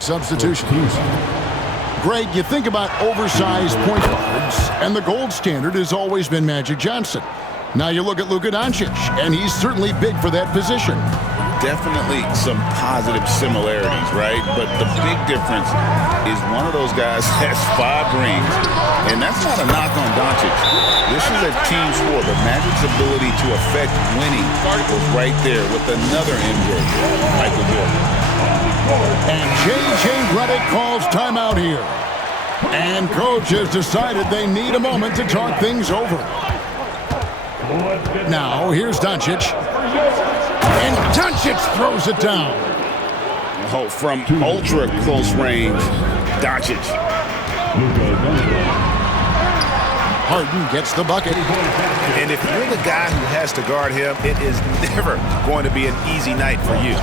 Substitutions. Greg, you think about oversized point guards, and the gold standard has always been Magic Johnson. Now you look at Luka Doncic, and he's certainly big for that position. Definitely some positive similarities, right? But the big difference is one of those guys has 5 rings, and that's not a knock on Doncic. This is a team sport, but Magic's ability to affect winning was right there with another MJ, Michael Jordan. And J.J. Redick calls timeout here. And coach has decided they need a moment to talk things over. Now, here's Doncic. And Doncic throws it down. Oh, from ultra close range, Doncic. Harden gets the bucket. And if you're the guy who has to guard him, it is never going to be an easy night for you.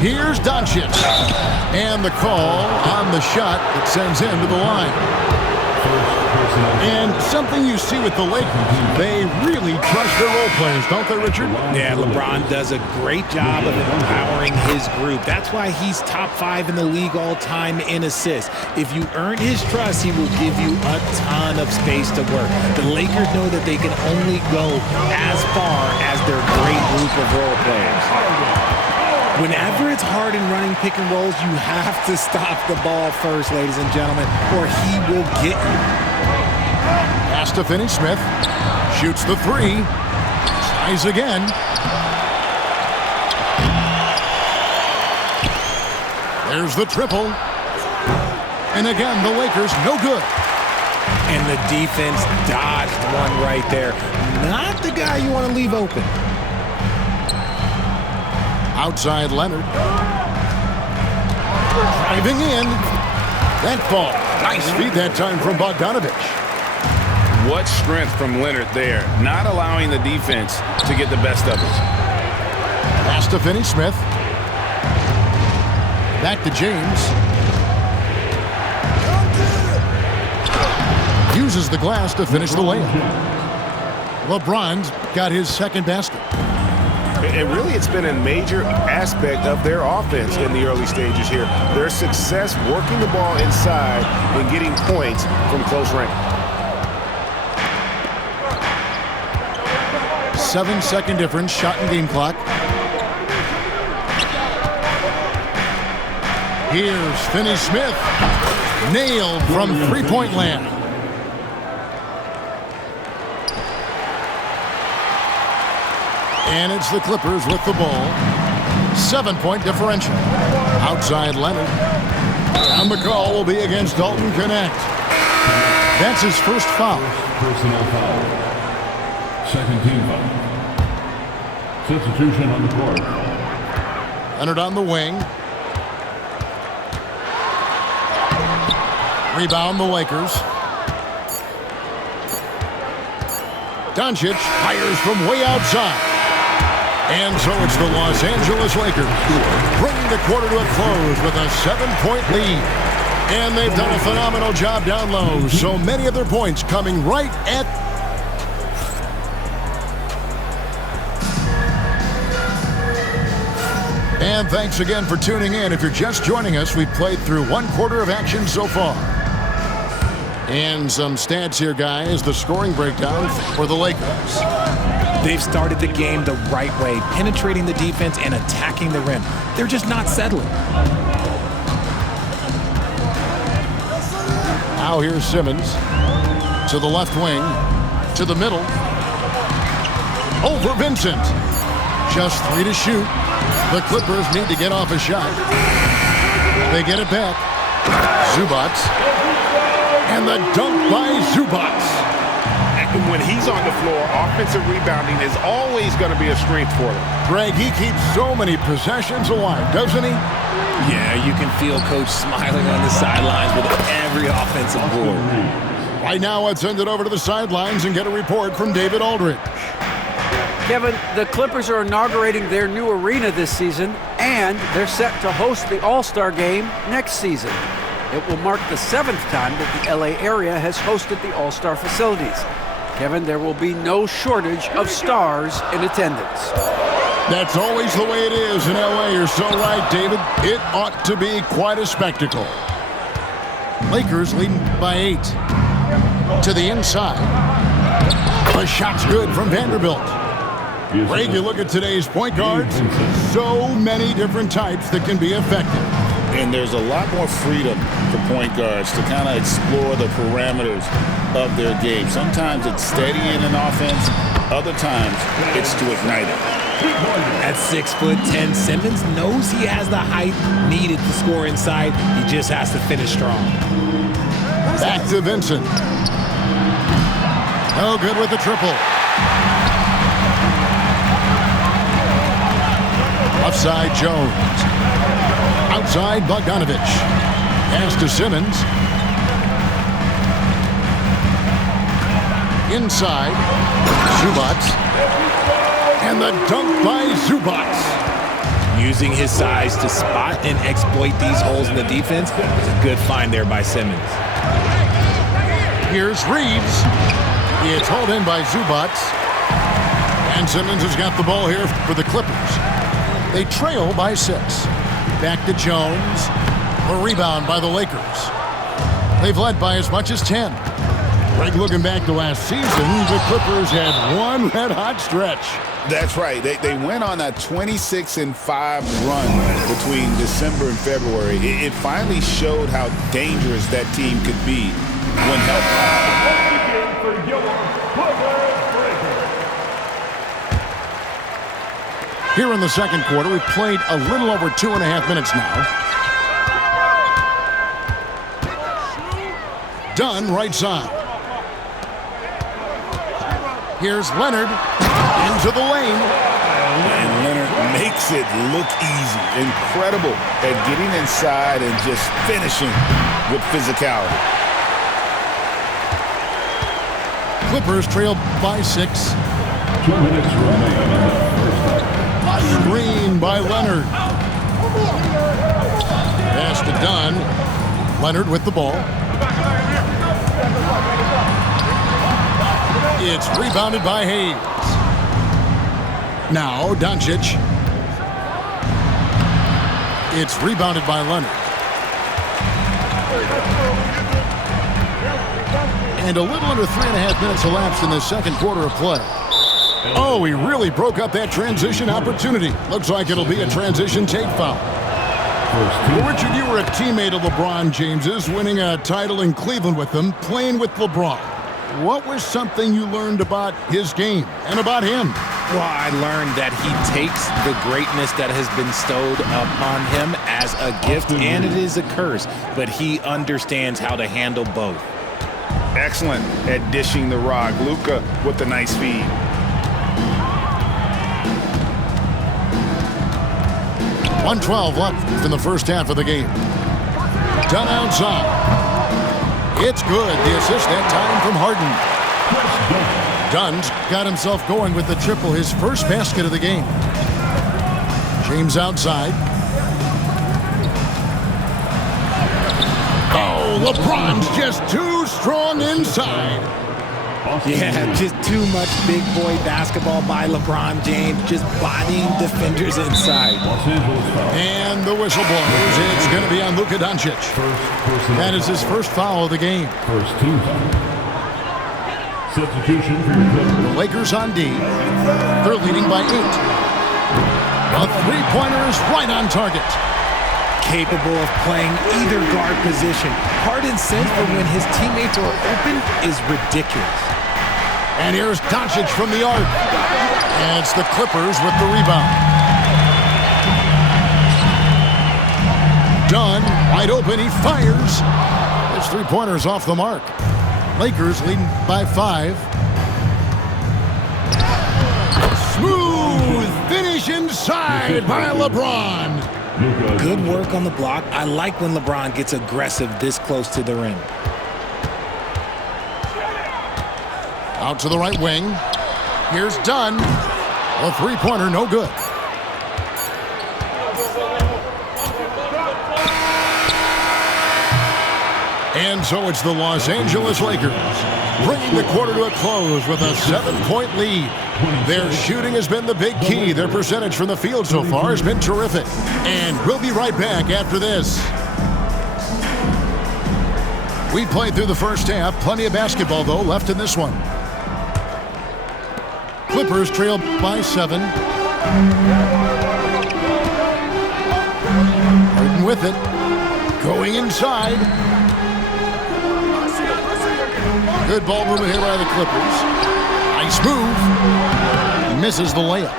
Here's Doncic. And the call on the shot that sends him to the line. And something you see with the Lakers, they really trust their role players, don't they, Richard? Yeah, LeBron does a great job of empowering his group. That's why he's top 5 in the league all time in assists. If you earn his trust, he will give you a ton of space to work. The Lakers know that they can only go as far as their great group of role players. Whenever it's hard in running pick and rolls, you have to stop the ball first, ladies and gentlemen, or he will get you. Pass to Finney-Smith. Shoots the 3. Tries again. There's the triple. And again, the Lakers no good. And the defense dodged one right there. Not the guy you want to leave open. Outside Leonard. Driving in. That ball. Nice feed that time from Bogdanovich. What strength from Leonard there, not allowing the defense to get the best of it. Pass to Finney-Smith. Back to James. Uses the glass to finish the layup. LeBron's got his second basket. And really, it's been a major aspect of their offense in the early stages here. Their success working the ball inside and getting points from close range. 7-second difference, shot and game clock. Here's Finney-Smith. Nailed from three-point land. And it's the Clippers with the ball. 7-point differential. Outside Leonard. And the call will be against Dalton Connect. That's his first foul. Personal foul. Second team foul. Substitution on the court. Leonard on the wing. Rebound the Lakers. Doncic fires from way outside. And so it's the Los Angeles Lakers bringing the quarter to a close with a 7-point lead. And they've done a phenomenal job down low. So many of their points coming right at... And thanks again for tuning in. If you're just joining us, we've played through 1 quarter of action so far. And some stats here, guys. The scoring breakdown for the Lakers. They've started the game the right way, penetrating the defense and attacking the rim. They're just not settling. Now here's Simmons to the left wing, to the middle. Over Vincent. Just 3 to shoot. The Clippers need to get off a shot. They get it back. Zubac. And the dunk by Zubac. And when he's on the floor, offensive rebounding is always going to be a strength for them. Greg, he keeps so many possessions alive, doesn't he? Yeah, you can feel Coach smiling on the sidelines with every offensive board. Right now, let's send it over to the sidelines and get a report from David Aldridge. Kevin, the Clippers are inaugurating their new arena this season, and they're set to host the All-Star Game next season. It will mark the 7th time that the LA area has hosted the All-Star facilities. Kevin, there will be no shortage of stars in attendance. That's always the way it is in LA. You're so right, David. It ought to be quite a spectacle. Lakers leading by 8. To the inside. The shot's good from Vanderbilt. Greg, you look at today's point guards, so many different types that can be effective. And there's a lot more freedom for point guards to kind of explore the parameters of their game. Sometimes it's steadying an offense. Other times it's to ignite it. At 6'10", Simmons knows he has the height needed to score inside. He just has to finish strong. Back to Vincent. No good with the triple. Offside Jones. Outside Bogdanovich. Pass to Simmons. Inside. Zubats. And the dunk by Zubats. Using his size to spot and exploit these holes in the defense is a good find there by Simmons. Here's Reeves. It's hauled in by Zubats. And Simmons has got the ball here for the Clippers. They trail by 6. Back to Jones. A rebound by the Lakers. They've led by as much as 10. Greg, looking back to last season, the Clippers had one red-hot stretch. That's right. They went on a 26-5 run between December and February. It finally showed how dangerous that team could be when healthy. Here in the second quarter, we've played a little over 2.5 minutes now. Dunn, right side. Here's Leonard into the lane. And Leonard makes it look easy. Incredible at getting inside and just finishing with physicality. Clippers trail by 6. 2 minutes remaining. Screen by Leonard. Pass to Dunn. Leonard with the ball. It's rebounded by Hayes. Now Doncic. It's rebounded by Leonard. And a little under 3.5 minutes elapsed in the second quarter of play. Oh, he really broke up that transition opportunity. Looks like it'll be a transition take foul. Well, Richard, you were a teammate of LeBron James's, winning a title in Cleveland with him, playing with LeBron. What was something you learned about his game and about him? Well, I learned that he takes the greatness that has been bestowed upon him as a gift, and it is a curse, but he understands how to handle both. Excellent at dishing the rock. Luka with the nice feed. .112 left in the first half of the game. Dunn outside. It's good. The assist that time from Harden. Dunn's got himself going with the triple, his first basket of the game. James outside. Oh, LeBron's just too strong inside. Yeah, just too much big boy basketball by LeBron James, just bodying defenders inside. And the whistle blows. It's going to be on Luka Doncic. That is his first foul of the game. First team foul. Substitution for your Clippers. The Lakers on D. They're leading by 8. A three-pointer is right on target. Capable of playing either guard position. Harden's sense for when his teammates are open is ridiculous. And here's Doncic from the arc. And it's the Clippers with the rebound. Dunn, wide open, he fires. His three-pointer's off the mark. Lakers leading by 5. Smooth finish inside by LeBron. Good work on the block. I like when LeBron gets aggressive this close to the rim. Out to the right wing. Here's Dunn. A three-pointer, no good. And so it's the Los Angeles Lakers, bringing the quarter to a close with a 7-point lead. Their shooting has been the big key. Their percentage from the field so far has been terrific. And we'll be right back after this. We played through the first half. Plenty of basketball, though, left in this one. Clippers trail by 7. Harden with it. Going inside. Good ball movement here by the Clippers. Nice move. Misses the layup.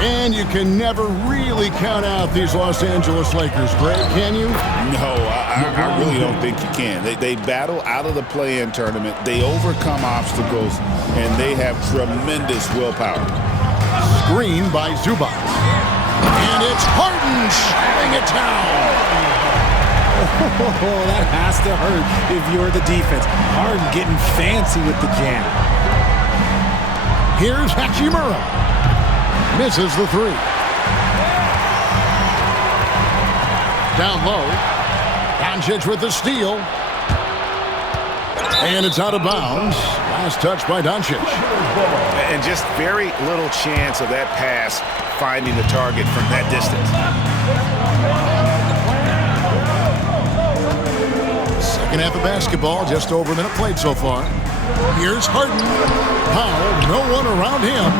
And you can never really count out these Los Angeles Lakers, Greg, can you? No, I really don't think you can. They battle out of the play-in tournament. They overcome obstacles, and they have tremendous willpower. Screen by Zubac. And it's Harden shutting it down. Oh, that has to hurt if you're the defense. Harden getting fancy with the jam. Here's Hachimura. Misses the 3. Down low. Doncic with the steal. And it's out of bounds. Last touch by Doncic. And just very little chance of that pass finding the target from that distance. Second half of basketball, just over a minute played so far. Here's Harden. Powell, no one around him.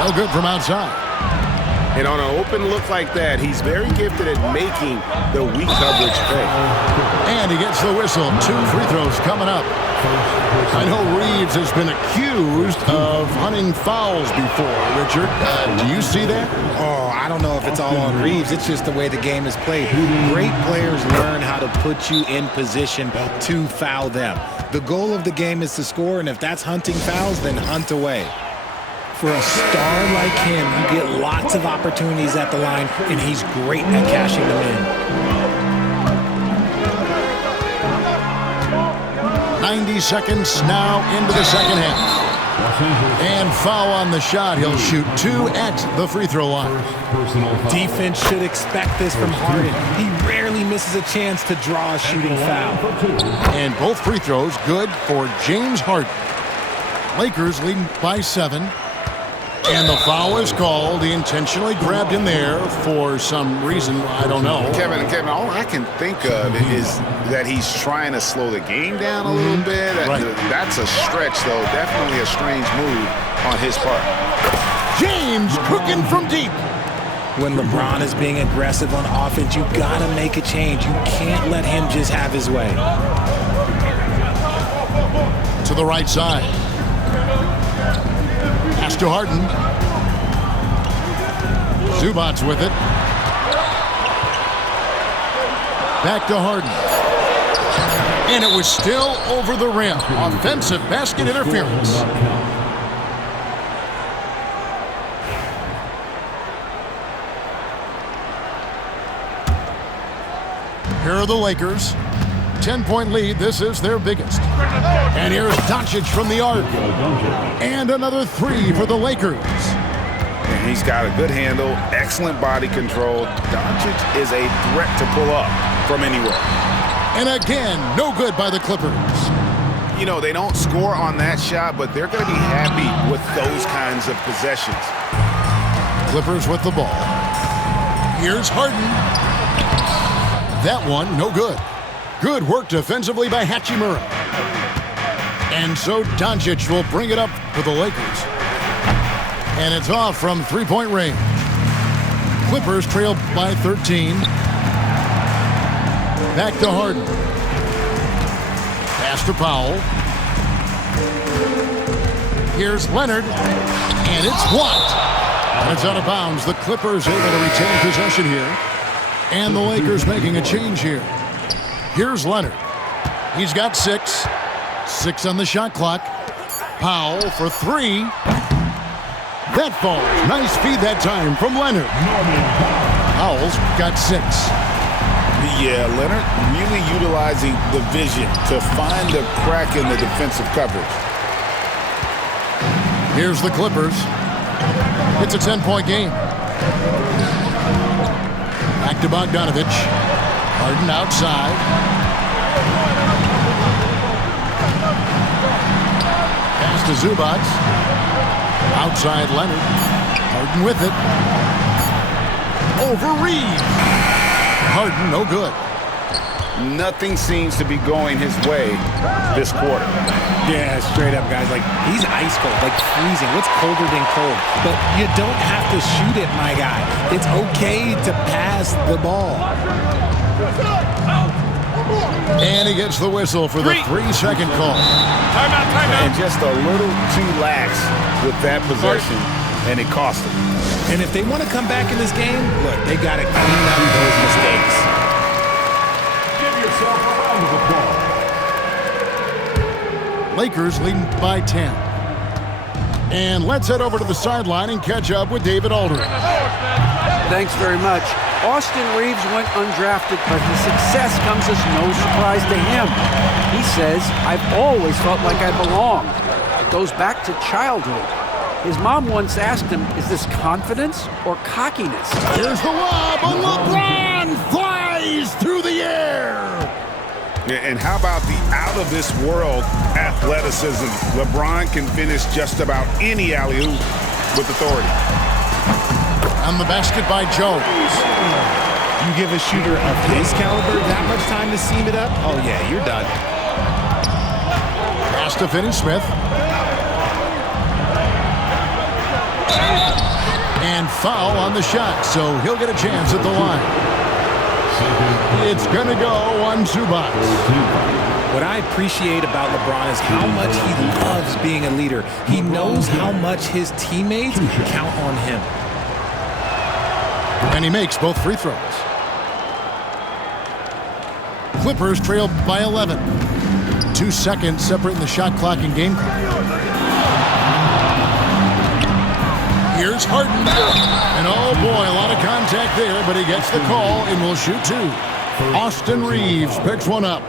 No good from outside. And on an open look like that, he's very gifted at making the weak coverage pay. And he gets the whistle. 2 free throws coming up. I know Reeves has been accused of hunting fouls before. Richard, do you see that? Oh, I don't know if it's all on Reeves. It's just the way the game is played. Great players learn how to put you in position to foul them. The goal of the game is to score, and if that's hunting fouls, then hunt away. For a star like him, you get lots of opportunities at the line, and he's great at cashing them in. 90 seconds now into the second half. And foul on the shot. He'll shoot 2 at the free throw line. Defense should expect this from Harden. He rarely misses a chance to draw a shooting foul. And both free throws good for James Harden. Lakers leading by 7. And the foul is called. He intentionally grabbed him there for some reason. I don't know. Kevin, all I can think of is that he's trying to slow the game down a little bit. Right. That's a stretch, though. Definitely a strange move on his part. James cooking from deep. When LeBron is being aggressive on offense, you gotta make a change. You can't let him just have his way. To the right side. Pass to Harden. Zubac's with it. Back to Harden. And it was still over the rim. Offensive basket interference. Here are the Lakers. 10-point lead. This is their biggest. And here's Doncic from the arc. And another 3 for the Lakers. And he's got a good handle, excellent body control. Doncic is a threat to pull up from anywhere. And again, no good by the Clippers. You know, they don't score on that shot, but they're going to be happy with those kinds of possessions. Clippers with the ball. Here's Harden. That one, no good. Good work defensively by Hachimura. And so Doncic will bring it up for the Lakers. And it's off from three-point range. Clippers trail by 13. Back to Harden. Pass to Powell. Here's Leonard. And it's blocked. And it's out of bounds. The Clippers able to retain possession here. And the Lakers making a change here. Here's Leonard. He's got 6. 6 on the shot clock. Powell for 3. That falls. Nice feed that time from Leonard. Powell's got 6. Yeah, Leonard really utilizing the vision to find a crack in the defensive coverage. Here's the Clippers. It's a 10-point game. Back to Bogdanovich. Harden outside. Pass to Zubac. Outside Leonard. Harden with it. Over Reeves. Harden, no good. Nothing seems to be going his way this quarter. Yeah, straight up, guys. Like, he's ice cold, like freezing. What's colder than cold? But you don't have to shoot it, my guy. It's okay to pass the ball. And he gets the whistle for the 3-second call. Timeout. And just a little too lax with that possession, and it cost him. And if they want to come back in this game, look, they got to clean up those mistakes. Give yourself a round of applause. Lakers leading by 10. And let's head over to the sideline and catch up with David Aldridge. Thanks very much. Austin Reeves went undrafted, but his success comes as no surprise to him. He says, "I've always felt like I belonged." It goes back to childhood. His mom once asked him, is this confidence or cockiness? Here's the lob, and LeBron flies through the air. And how about the out-of-this-world athleticism? LeBron can finish just about any alley-oop with authority. On the basket by Jones. You give a shooter of his caliber that much time to seam it up? Oh, yeah, you're done. Pass to Finney-Smith. And foul on the shot, so he'll get a chance at the line. It's going to go on Zubac. What I appreciate about LeBron is how much he loves being a leader. He knows how much his teammates count on him. And he makes both free throws. Clippers trail by 11. 2 seconds separating the shot clock and game clock. Here's Harden. And oh boy, a lot of contact there, but he gets the call and will shoot 2. Austin Reeves picks one up.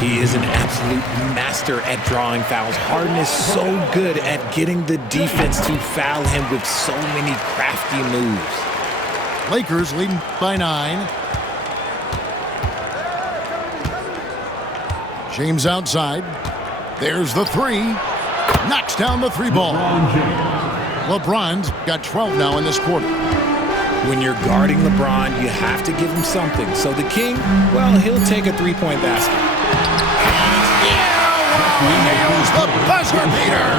He is an absolute master at drawing fouls. Harden is so good at getting the defense to foul him with so many crafty moves. Lakers leading by 9. James outside. There's the 3. Knocks down the 3 ball. LeBron's got 12 now in this quarter. When you're guarding LeBron, you have to give him something. So the King, well, he'll take a 3-point basket. He nails the buzzer beater.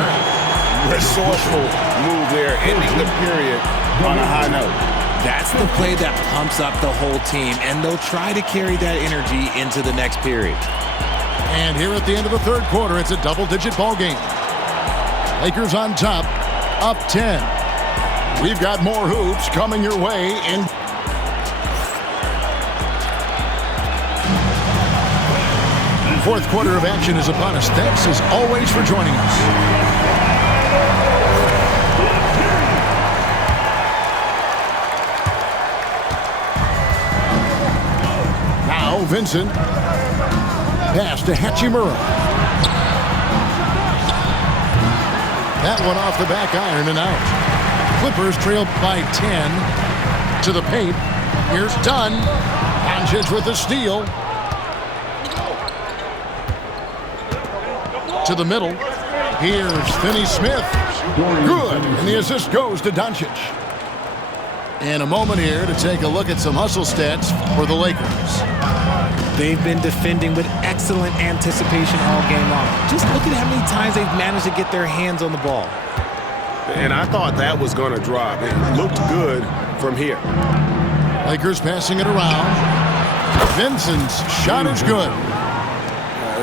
Resourceful move there, ending the period on a high note. That's the play that pumps up the whole team, and they'll try to carry that energy into the next period. And here at the end of the third quarter, it's a double-digit ball game. Lakers on top, up 10. We've got more hoops coming your way in. Fourth quarter of action is upon us. Thanks as always for joining us. Now Vincent. Pass to Hachimura. That one off the back iron and out. Clippers trail by 10 to the paint. Here's Dunn. Doncic with the steal. To the middle. Here's Finney-Smith. Good. And the assist goes to Doncic. And a moment here to take a look at some hustle stats for the Lakers. They've been defending with excellent anticipation all game long. Just look at how many times they've managed to get their hands on the ball. And I thought that was going to drop. It looked good from here. Lakers passing it around. Vincent's shot is good.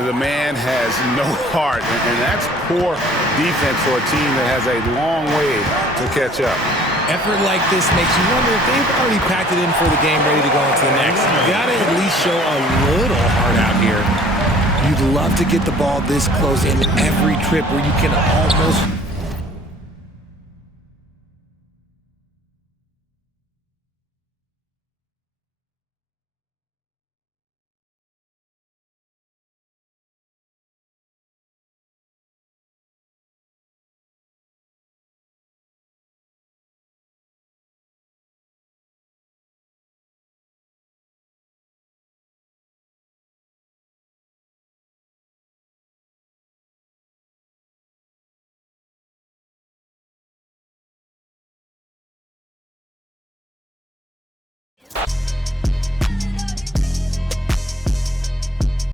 The man has no heart, and that's poor defense for a team that has a long way to catch up. Effort like this makes you wonder if they've already packed it in for the game, ready to go into the next. You gotta at least show a little heart out here. You'd love to get the ball this close in every trip where you can almost